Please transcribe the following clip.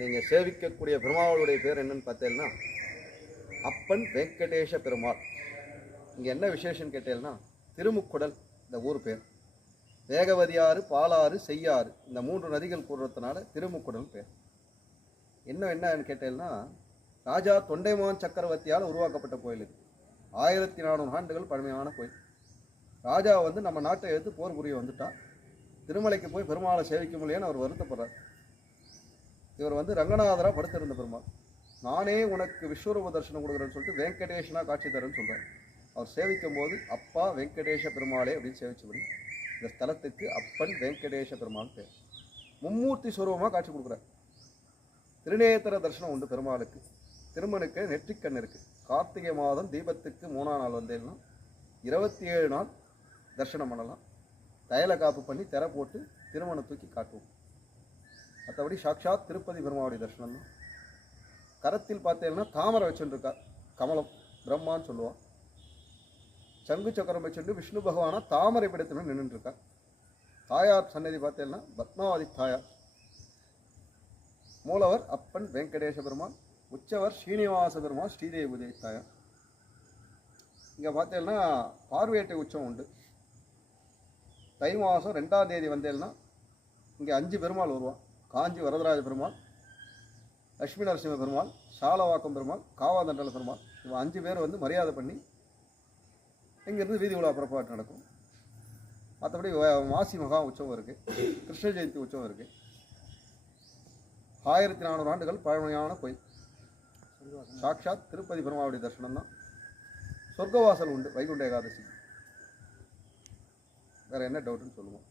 நீங்கள் சேவிக்கக்கூடிய பெருமாளுடைய பேர் என்னன்னு பார்த்தீங்கன்னா அப்பன் வெங்கடேஷ பெருமாள். இங்கே என்ன விசேஷம்னு கேட்டீங்கன்னா திருமுக்குடல் இந்த ஊர் பேர். வேகவதியாறு, பாலாறு, செய்யாறு இந்த 3 நதிகள் கூடுறதுனால திருமுக்குடல் பேர். என்னன்னு கேட்டீங்கன்னா ராஜா தொண்டைமான் சக்கரவர்த்தியால் உருவாக்கப்பட்ட கோயில் இது. 1400 ஆண்டுகள் பழமையான கோயில். ராஜா வந்து நம்ம நாட்டை எடுத்து போர் புரிய வந்துட்டா, திருமலைக்கு போய் பெருமாளை சேவிக்க முடியலன்னு அவர் வருத்தப்படுறார். இவர் வந்து ரங்கநாதராக படுத்திருந்த பெருமாள். நானே உனக்கு விஸ்வரூப தரிசனம் கொடுக்குறேன்னு சொல்லிட்டு வெங்கடேஷனா காட்சி தரேன்னு சொல்கிறார். அவர் சேவிக்கும் போது அப்பா வெங்கடேஷ பெருமாளே அப்படின்னு சேவிச்சபடி இந்த ஸ்தலத்துக்கு அப்பன் வெங்கடேஷ பெருமாள் பேர். மும்மூர்த்தி சுரூபமாக காட்சி கொடுக்குறார். திருநேத்திர தரிசனம் உண்டு பெருமாளுக்கு. திருமணுக்கு நெற்றிக்கண் இருக்குது. கார்த்திகை மாதம் தீபத்துக்கு 3ஆம் நாள் வந்தேன்னா 27 நாள் தரிசனம் பண்ணலாம். தைல காப்பு பண்ணி திரை போட்டு திருமணம் தூக்கி காட்டுவோம். மற்றபடி சாட்சாத் திருப்பதி பெருமாளுடைய தரிசனம் தான். கரத்தில் பார்த்தேன்னா தாமரை வச்சுருக்கா, கமலம் பிரம்மான்னு சொல்லுவான். சங்கு சக்கரம் வச்சுட்டு விஷ்ணு பகவானா தாமரை பிடத்துல நின்றுருக்கா. தாயார் சன்னதி பார்த்தேன்னா பத்மாவதி தாயார். மூலவர் அப்பன் வெங்கடேஷ பெருமாள். உச்சவர் ஸ்ரீனிவாச பெருமாள், ஸ்ரீதேவி உதய தாயார். இங்கே பார்த்தேன்னா பார்வேட்டை உற்சவம் உண்டு. தை மாதம் 2ஆம் தேதி வந்தேன்னா இங்கே 5 பெருமாள் வருவான். காஞ்சி வரதராஜ பெருமாள், லட்சுமி நரசிம்ம பெருமாள், சாலவாக்கம் பெருமாள், காவாதண்டல பெருமாள். இவன் 5 பேர் வந்து மரியாதை பண்ணி இங்கேருந்து வீதி உலா புறப்பாட்டு நடக்கும். மற்றபடி மாசி மகா உற்சவம் இருக்குது, கிருஷ்ண ஜெயந்தி உற்சவம் இருக்குது. 1400 ஆண்டுகள் பழமையான கோயில். சாட்சாத் திருப்பதி பெருமாளுடைய தரிசனம் தான். சொர்க்கவாசல் உண்டு வைகுண்ட ஏகாதசி. வேறு என்ன டவுட்டுன்னு சொல்லுவோம்.